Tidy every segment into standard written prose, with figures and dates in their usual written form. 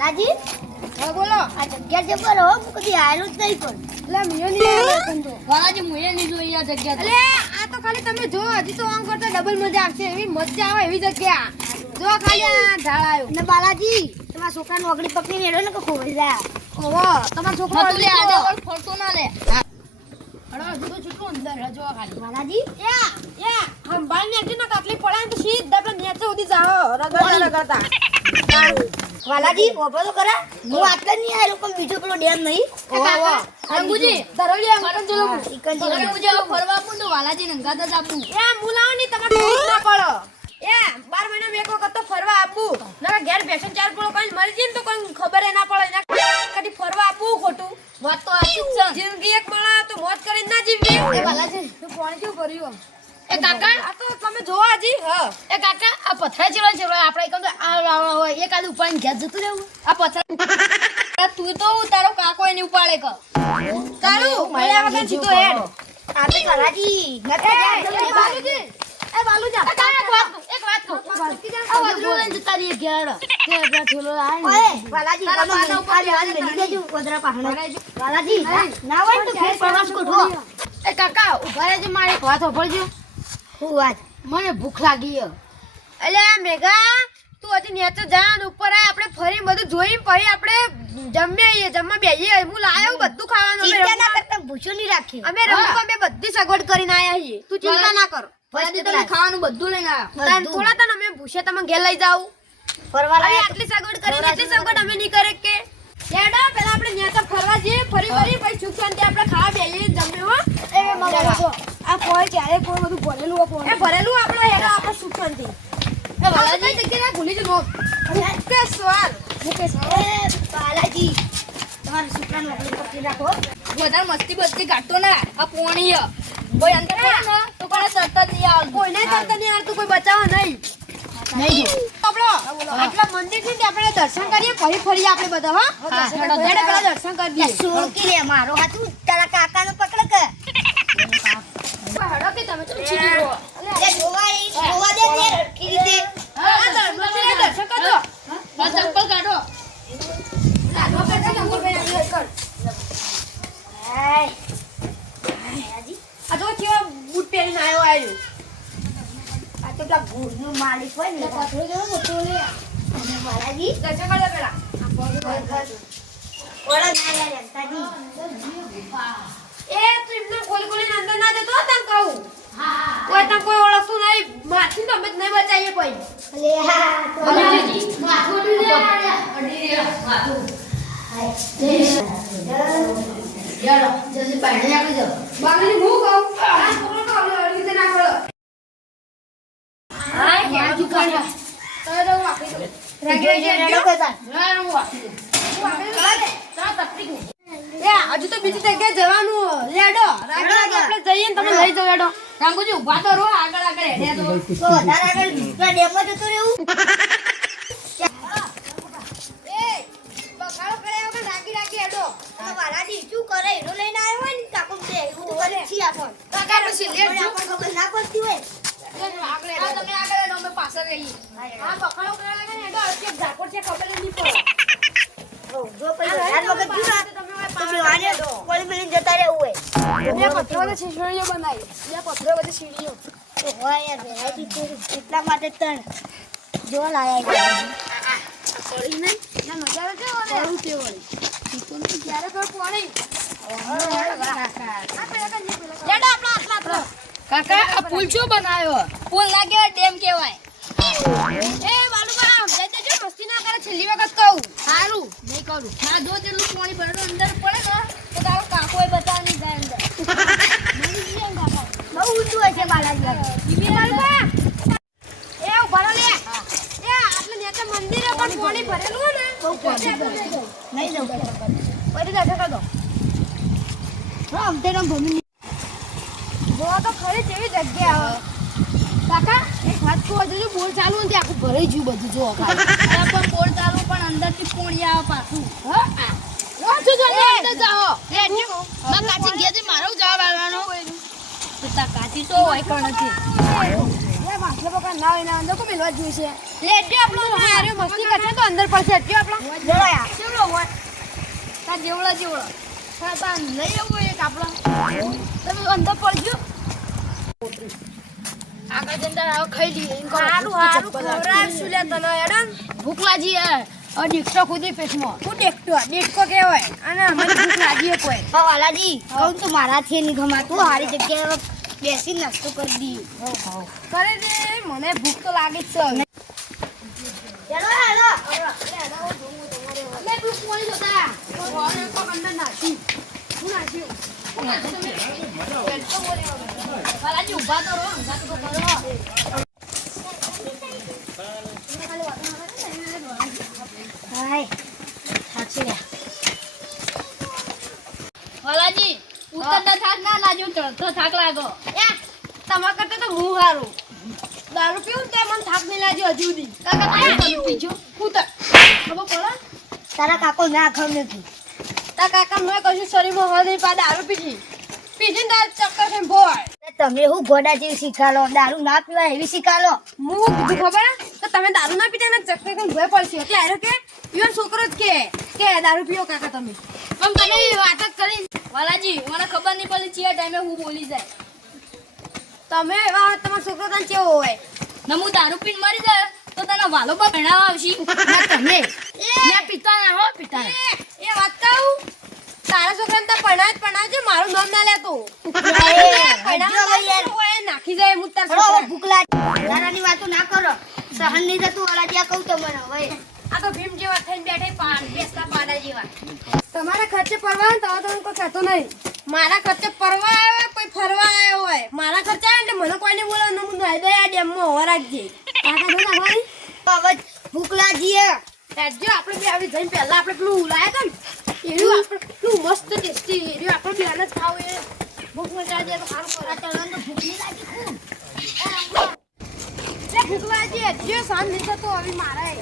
રાજી હા બોલો. આ જગ્યા જબર હો કદી આયેલું જ નહીં પણ એટલે મિયો ની આવ્યો કંદો. વાલાજી મુએ નહીં જોઈ આ જગ્યા તો. અલે આ તો ખાલી તમે જો હજી તો આમ કરતા ડબલ મજા આવશે એવી મજા આવે એવી જગ્યા. જો ખાલી આ ઢાળ આવ્યો. અને બાલાજી તમારા છોકરાનું અગડી પકડીને હેડો ને કે ખોવાઈ જાય ઓહો તમારો છોકરો મત લે આજે અડધો. ઓળ ફરતો ના લે. અરે હજુ તો છોકરો અંદર હે, જો ખાલી. બાલાજી યા હંભાળ ને એકદી ના કાટલી પડાય ને તો સીધા આપણે નેચે સુધી જાઓ રગડતા. બાલાજી ઓબો તો ખરા હું આટલા નહીં આયેલો પણ બીજો પેલો ડેમ નહીં ઓહો રંગુજી ધરોલી આમ જો રંગુજી હવે ફરવા આપું તો વાલાજી ને અંગાત જ આપું. એ મુલાવ ની તમારે ઠીક ના પડો. એ 12 મહિનામાં એક વખત તો ફરવા આપું. નકર ઘેર બેસન ચાર પડો કઈ મરી જાય ને તો કોઈ ખબર ના પડે. એના કદી ફરવા આપવું ખોટું. વાત તો આછી જ છે. જિંદગી એક મળે તો મોજ કરીને ના જીવવી. એ વાલાજી તું પાણી કેવું ભર્યું? એ કાકા આ તો તમે જોવા હજી હા. એ કાકા આ પથરા ચેવડા આપણે કહું તો આ હોય એક આદુ ઉપાડીને ઘેર જતું રહેવું. આ પથરા તું તો તારો કાકો એને ઉપાડે કર. તારું મળ્યા વગર સીધો હેડ. આ તો બાલાજી એ બાલુજી એ બાલુજા એક વાત કહું. આ વજરો લઈને જતા રહીએ ઘેર. કે આપણા ઠેલો આવે ને. ઓય બાલાજી તારા તમે પાછા ઉપર હાલ મેલી દેજો ગોદરા પાહણા બાલાજી ના હોય ને તો ફેર પ્રવાસ ગોઠવો એ કાકા ઉભા રહેજો મારે એક વાત સાંભળજો. હું વાત મને ભૂખ લાગી છે. અલ્યા મેઘા તું હજી નેચે જા ને ઉપર આય આપણે ફરી બધું જોઈ ફરી આપણે જમવા બેહીએ હું લાયો બધું ખાવાનું ચિંતા ના કરતા ભૂખ્યો નહીં રાખ્યો અમે રમવા અમે બધી સગવડ કરીને આયા છીએ તું ચિંતા ના કર વાલાજી તમે ખાવાનું બધું લઈને આવ્યા. તાન થોડા તને અમે ભૂસે તમે ઘેર લઈ જાવ ફરવા હવે લાયા આટલી સગવડ કરીને એટલી સગવડ અમે નહીં કરે કે લેડો પેલા આપણે નેચે ફરવા જઈએ ફરી પછી સુખ શાંતિ આપણે ખાવા બેહીએ જમે હો એ મામા જો આ કોઈ ક્યારે કોઈ બધું ભરેલું હો એ ભરેલું આપણો હેડો આપણે સુખ શાંતિ એ વાલાજી કઈ જગ્યાએ ભૂલી જનો મુકેશ્વર એ બાલાજી તમારા છોકરાનું અગડી પકડી રાખો વધારે મસ્તી બસ્તી કાઢતો ના. આ પોણી છે. કોઈ અંદર પડે ને તો કોઈ તરત જ નહીં આવતું. કોઈને કરતા નહીં આવતું કોઈ બચાવવા નહીં નહીં જો. આપણો આટલા મંદિર છે ને આપણે દર્શન કરીએ પછી ફરીએ આપણે બધા હા હેડો, હેડો પેલા દર્શન કરી દઈએ સોળકી લે મારો હાથું તારા કાકાનો પકડ કે હેડો કે તમે તો છીડી રહો લે જોવા દે ને રડકી રીતે હા ધર્મથી દર્શન કરજો આ ચપ્પલ કાઢો. આ જો કેવો બૂટ પહેરીને આવ્યો આ તો પેલા ઘોડનો માલિક હોય ને પકડી ગયો મોટો લે અને બાલાજી દર્શન કરજો પેલા ઓળા ના યાર અંતાજી એ તું એમને ગોલી ગોલી અંદર ના જતો તને કહું કોઈ તને કોઈ ઓળખતું નહીં માથી તમે જ નહીં બચાવીએ કોઈ લે હા તો વાલાજી માથું અડી રે માથું. યાર જલ્દી પાણી આપી દો. બાગલી હું કહું આ છોકરો તો હવે અડી રીતે ના પડો હાય બાજુ કાઢો. તો હું આપી દઉં રડો કરતા ના હું આપી દઉં. હું આપી દઉં ના તકલીફ નહીં. એ હજુ તો બીજી જગ્યાએ જવાનું લેડો રાગડો આપણે જઈએ ને તમે લઈ જાવ લેડો રામગુજી ઊભા તો રહો. આગળ આગળ હેડ્યા તો. તો વધારે આગળ પેલા ડેમમાં જતું રહેવું એ બગાડો કર્યા વગર રાગી હેડો અને બાલાજી શું કરે હીરો લઈને આવ્યો હોય ને કાકુ તે એવું કરે છે આપણ કાકા પછી લેટ જો. આપણને ખબર ના પડતી હોય આગળ આ તમે આગળ હેડો, અમે પાછળ રહીએ. આ બગાડો કર્યા વગર હેડો અડકે ઝાકોર છે ખબર જ નહીં પડે જો પછી વધારે વખત થયું ને તમે તો આને કોળી મેલીને જતા રહેવું હોય બે પથ્થરો વચ્ચે સીડીઓ બનાવી બે પથ્થરો વચ્ચે સીડીઓ તો હોય યાર વેરાયટી છે એટલા માટે તણ જો લાયા પડી નહીં ના નજારો કેવો ને એવું કેવો ને ત્યારે કોઈ પાણી લેડો આપણા આટલા કાકા આ પુલ શું બનાવ્યો? પુલ ના કહેવાય, ડેમ કહેવાય. એ બાલુબા જઈ દેજો મસ્તી ના કરે છેલ્લી વખત કહું સારું નહીં કરું. ના જો તેટલું પાણી ભરેલું અંદર પડે ને તો તારો કાકો એ બતાવ નહીં જાય અંદર. મરી જઈએ ને કાકા. બહુ ઊંચું હોય છે બાલાજી બીબી બાલુબા એ ઉભા રહો લે એ આટલે નેચે મંદિરે પણ પાણી ભરેલું હોય ને બહુ પાણી નહીં જવું પછી દર્શન કરી દો હા આમ તેમ ભૂમિ જોવા તો ખરી જેવી જગ્યા કાકા એક વાત કહો જો બોલ ચાલુ ને તે આખું ભરાઈ ગયું બધું જો ત્યાં પણ પોળ ચાલુ પણ અંદરથી પોણી આવે પાછું. અંદર જાઓ માં કાચી ઘેરથી મારો જવાબ આવવાનો. તો તાર કાચી તો હોય પણ નથી. માછલા પકડા ના હોય ને અંદર કોઈ મેલવા જ જોઈશે લેજો આપણો અરે મસ્તી કરશે તો અંદર પડશે હટજો આપણો જરા જેવડો હોય તાર જેવડો તાર લઈ આવું એક આપણો તમે અંદર પડજો આગળ જંદર આવો ખાઈ લઈએ હારું ખવડાવશું લે તને એડમ ભૂખ લાગી યાર ડીકટો ખુદી પેટમાં હું દેખતો કહેવાય અને મને ભૂખ લાગી કોઈ વાલાજી કહું તો મારાથી નહીં ગમાતું હારી જગ્યાએ બેસી નાસ્તો કરી દી કરે દે મને ભૂખ તો લાગી જ છે ચાલો હાલો લે તું કોણ જોતા ઓને તો અંદર નાખી હું નાખ્યું વાલાજી ઊભા તો રહો ઊભા તો કરો હાય સાચી લે વાલાજી ઉતરતા થાક ના લાજો ચડતો થાક લાગો તમારા કરતા તો હું હારું દારૂ પીવું તે મને થાક નહીં લાગ્યો હજુ સુધી કાકા તમે પીજો ઉતર ખબર પડે તારા કાકો ના ખાવ નથી તા કાકા મેં કશું શરીરમાં હોય નહીં પા દારૂ પીને તાર ચક્કર થઈને ભોય તમે હું ઘોડા જેવી શીખાલો દારૂ ના પીવાય એવી શીખાલો હું કીધું ખબર તો તમે દારૂ ના પીતા ને ચક્કર થઈને ભોય પડશે ત્યારે કે ઈવન છોકરો જ કે દારૂ પીઓ કાકા તમે પણ તમે વાત જ કરી વાલાજી મને ખબર નહીં પડી ચિયા ટાઈમે હું બોલી જાય તમે એવા તમારો છોકરો તને કેવો હોય ને હું દારૂ પીને મરી જાય તો તને વાલો પર ભણાવવા આવશી ના તમે મેં પીતા ના હો પીતા ના એ વાત કહું તારા છોકરાને તો પણાવજે મારું નામ ના લેતો નાખી જાય હું તાર છોકરા ભૂખ લાગી દાદાની વાતો ના કરો સહન નહીં થતું વાલાજી આ કહું તમને હવે આ તો ભીમ જેવા થઈને બેઠે બેસતા પાડા જેવા તમારા ખર્ચે પરવા ને તો તમે કોઈ કહેતો નહીં મારા ખર્ચે પરવા આવ્યો હોય કોઈ ફરવા આવ્યો હોય મારા ખર્ચે આવે ને મને કોઈને બોલાવ હું નાઈ દે આ ડેમમાં હોવા રાખજે કાકા તો નાખવાની હવે ભૂખ લાગી જો આપણે બે આવી જઈને પહેલા આપણે પેલું લાયા હતા ને એનું આપણે પેલું મસ્ત ટેસ્ટી એનું આપણે બેન જ ખાવ એ ભૂખ મજા જાય તો સારું કરે તળવાનું ભૂખ નહીં લાગી ખૂબ ભૂખ લાગી જો સાંજ નહીં થતો હવે મારા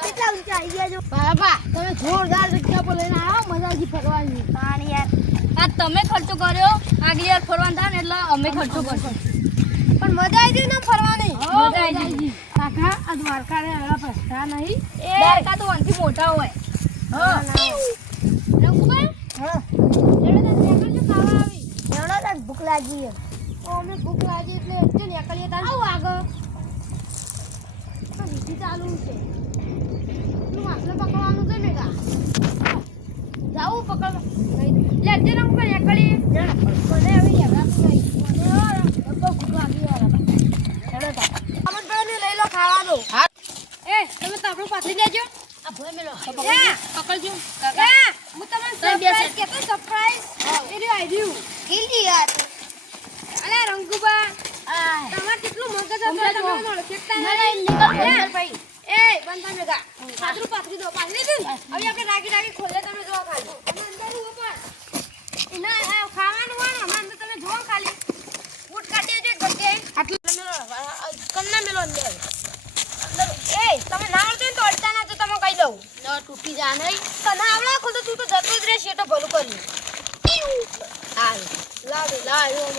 કેટલા ઊંચા આવી ગયા છો બાબા તમે જોરદાર જગ્યા પર લઈને આવો મજા આવી ફરવાની પાણી યાર આ તમે ખર્ચો કર્યો આગલી યાર ફરવાનું થાય ને એટલે અમે ખર્ચો કરશું પણ મજા આવી ને ફરવાની મજા આવી ગઈ કાકા આ દ્વારકા રે આવા પ્રશ્ન નહીં દ્વારકા તો વનથી મોટા હોય હા રઘુભાઈ હા એટલે તો નીકળજો ખાવા આવી એવડો તક ભૂખ લાગી અમે ભૂખ લાગી એટલે જો નીકળીએ તાર આવું આગળ તો નીચે ચાલુ છે તું માછલા પકડવાનું છે મેગા જાવું પકડવા લે જે રંગ પર નીકળીએ મને હવે યાદ નહીં મને ભૂખ લાગી યાર હેડો તા અમન પેલા લઈ લો ખાવાનું એ તમે તાપડું પાથરી દેજો આ ભોય મેલો પકડજો હું તમને સરપ્રાઈઝ કેતો સરપ્રાઈઝ એરી આઈડિયું કિલ્લી યાર અલે રંગુબા આ તમાર કેટલું મગજ હતું તમે ઓળખતા ના ના નીકળ ભાઈ એ બંધા મેગા પાથરું પાથરી દો પાથરી દે હવે આપણે રાગી ખોલે તમે જોવા ખાલી અને અંદર ઉપર એના ખાવાનું હોય ને અંદર તમે જોવા ખાલી ફૂટ કાઢી દેજો એક જગ્યાએ આટલું કન્ના મેલો અંદર એ તમે ના આવડતો ને તો અડતા ના તો તમે કહી દઉં ન તૂટી જા નહીં તને આવડે ખોલ તો તું તો જતો જ રહેશે તો ભલું કર્યું હાલ લાવ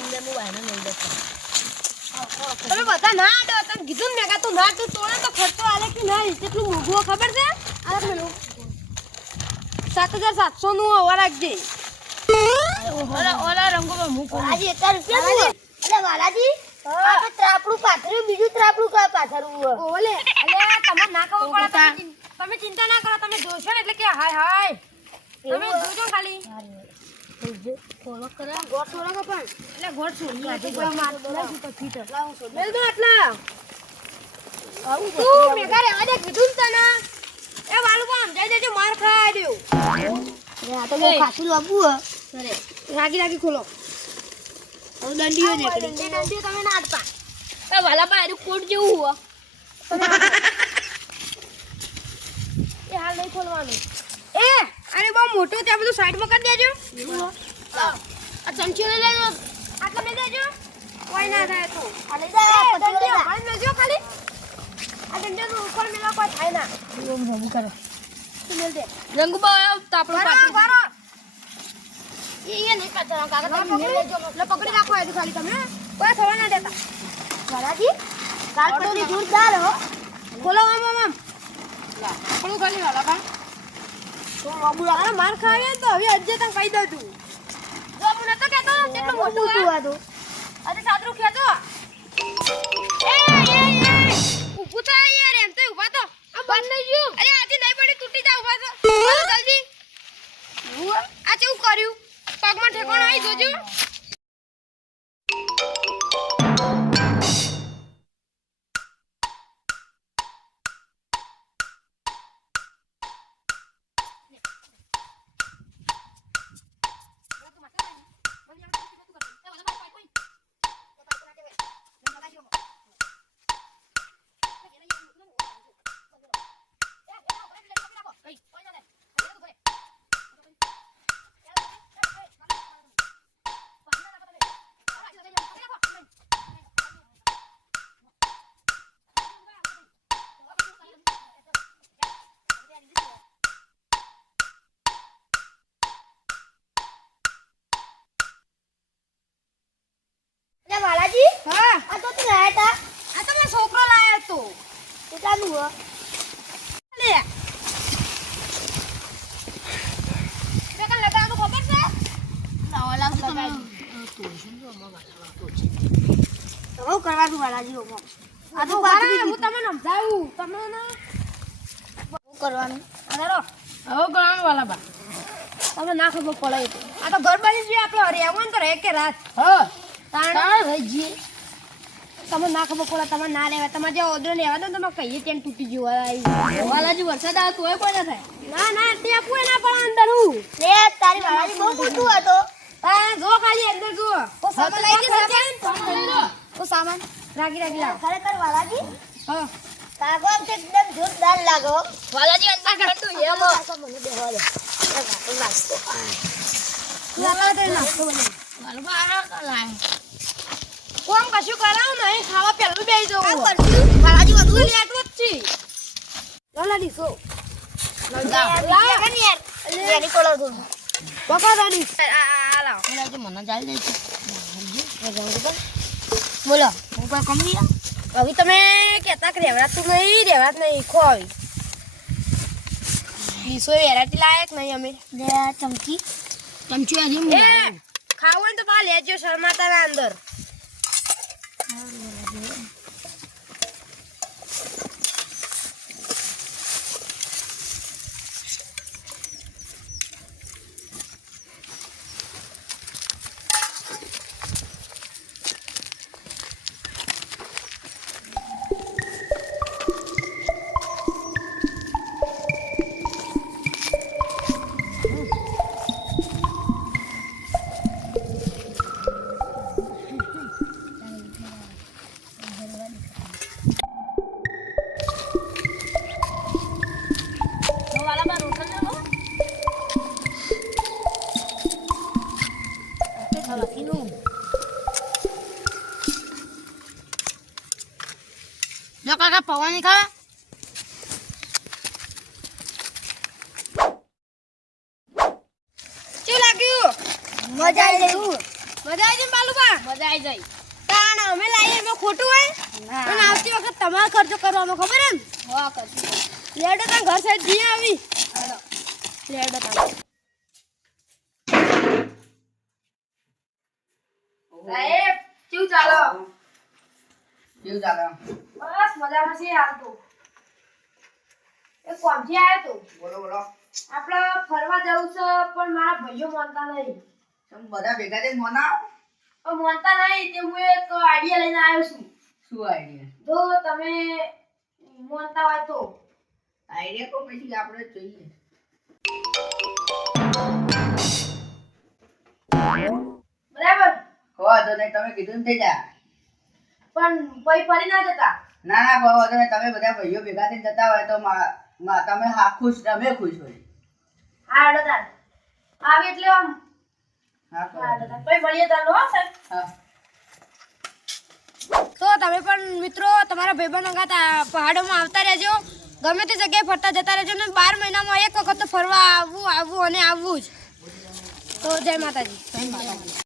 મને મોબાઈલ નહીં દેતો તમે બધા ના આડો તને કીધું ને મેગા તું ના તું તોડે તો ખર્ચો આલે કે નહીં કેટલું મોંઘું ખબર છે આ મેલું 7700 નું હવા રાખજે ઓલા રંગોમાં મૂકો આજે 1 રૂપિયા એટલે વાલાજી આ તો ત્રાપડું પાથર્યું બીજું ત્રાપડું કા પાથરવું ઓલે અલે તમને ના ખબર પડે તમે ચિંતા ના કરો તમે જોશો ને એટલે કે હાય હાય તમે જોજો ખાલી ફોલો કરે ગોળ થોડા પણ એટલે ગોળ છોડી કોઈ માર બોલા તો ફીટ મેલ દો આટલા તું મેઘા રહેવા દે કીધું ને તને એ વાલું સમજાઈ દેજો માર ખાવા દ્યો આ તો બહુ ખાસું લાંબુ હે. રાગી ખોલો દંડીઓ દંડીઓ તમે ના અડતા એ વાલા બા એનું કોટ જેવું હો એ હાલ નહીં ખોલવાનું એ અરે બહુ મોટું ત્યાં બધું સાઈડમાં કરી દેજો આ ચમચી લઈ લેજો આટલા લઈ દેજો કોઈ ના થાય તો આ લઈ જા, આ પછી લઈ દંડીઓ જા. ભાઈ મેજો ખાલી આ દંડીઓ ઉપર મેલા કોઈ થાય ના રંગુ કરે તું મેલ દે રંગુ બા તાપડો વારો વારો એ નહીં કાચા કાકા તમે મેળ લેજો લે પકડી રાખો એ તો ખાલી તમે કોઈ થવા ના દેતા વાલાજી, કાલપત્રી જોરદાર હો. ખોલો આમ આમ આમ આપણું ખાલી વાલા બા તો લાંબુ અરે માર ખાવે ને તો હવે અજ્જે તને કહી દઉં તું જો હું નતો કહેતો કેટલું મોટું મોટું આ આ તો. અરે સાદરું ખેતો એ ઊભું થા યાર એમ તો ઊભા તો આ બંધ નહીં ગયું અરે આજે નહીં પડી તૂટી જા ઊભા તો ચાલો જલ્દી આ કેવું કર્યું પગમાં ઠેકાણો આવી જોજો લે વાલાજી, હા આ તો તું લાયા તા. આ તો મેં છોકરો લાયો તો કેટલાનું હે? લે તે કન લગાવવાનું ખબર છે વાલા તો શું કરવાનું વાલાજી ઓમાં? આ તો બારા, પાછું હું તમને સમજાવું તમે ના શું કરવાનું? અરે રો હવે ગણ વાલા બા તમને ના ખબર પડે તો આ તો ઘર બની જોઈએ આપણે રહેવું તો રહે કે રાત હા તાણ તાર રહી જઈએ તમને ના ખબર પડે તમે ના લેવા તમારે જે ઓર્ડર લેવા દો તમે કહીએ ત્યાં તૂટી ગયું વાલાજી વરસાદ આવે તોય કોઈ ના થાય ના ના તે આપવું ના પણ અંદર હું લે, તારી વાલાજી બહુ મોટું હતો. હા જો ખાલી અંદર જો ઓ સામાન લઈ ગયો તો સામાન રાગી લાવ ખરેખર વાલાજી, હા કાગો આમ તો એકદમ જોરદાર લાગો. વાલાજી અંદર ઠંડુ છે એમ પાછો મને બેહવા દે. એ કાકો નાસ્તો. તું આલા દે નાસ્તો બને વાલા બા આ લાય કોમ કશું કરાવ નહીં ખાવા પહેલું બેસી જવું આ કરશું? વાલાજી વધુ તું લેટ વચ્ચી લાલા દીસો યાર, એની કોલર દો. પકડ દાડી આ લાવ વાલાજી મને ચાલી જાય છે બોલો, હું કોઈ કમી આ? હવે તમે કહેતા કે રેવડાતું નહીં ખોઈ દીસો વેરાયટી લાયક નહીં અમે લે આ ચમચી. ચમચી હજી એ ખાવું હોય ને તો બા લેજો શરમાતા ના અંદર વાલા બા રોટલા લેવો જો કાકા પવાની ખા શું લાગ્યું મજા આવી ગયું. મજા આવી જાય બાલુબા મજા આવી જાય તાણ અમે લાવીએ એમાં ખોટું હોય અને આવતી વખત તમારે ખર્ચો કરવાનો ખબર એમ હા કરશું લેડો તાર ઘર સાઈડ જઈએ આવી લેડો તાર સાહેબ કેવું ચાલો કેવું ચાલે? બસ મજામાં છે હાલ તો એ કોમથી આવ્યો તો બોલો બોલો. આપણે ફરવા જવું છે પણ મારા ભાઈઓ માનતા નહીં તમે બધા ભેગા થઈને મનાવો. પણ માનતા નહીં તે હું એક આઈડિયા લઈને આવ્યો છું શું આઈડિયા? જો તમે મોનતા હોય તો આઈડિયા કો પછી આપણે જોઈએ. બરાબર કોઈ વાંધો નહીં, તમે કીધું ને થઈ જા. પણ પછી ફરી ના જતા ના ના કોઈ વાંધો નહીં, તમે બધા ભાઈઓ ભેગા થઈને જતા હોય તો તમે હા ખુશ, અમે ખુશ હોય. હા દાદા આવે એટલે આમ હા હા દાદા પછી મળીએ તાનો હો સાહેબ. હા તો તમે પણ મિત્રો તમારા ભાઈબંધો ગાતા પહાડોમાં આવતા રહેજો. ગમે તે જગ્યાએ ફરતા જતા રહેજો ને 12 મહિનામાં એક વખત તો ફરવા આવવું અને આવવું જ. તો જય માતાજી.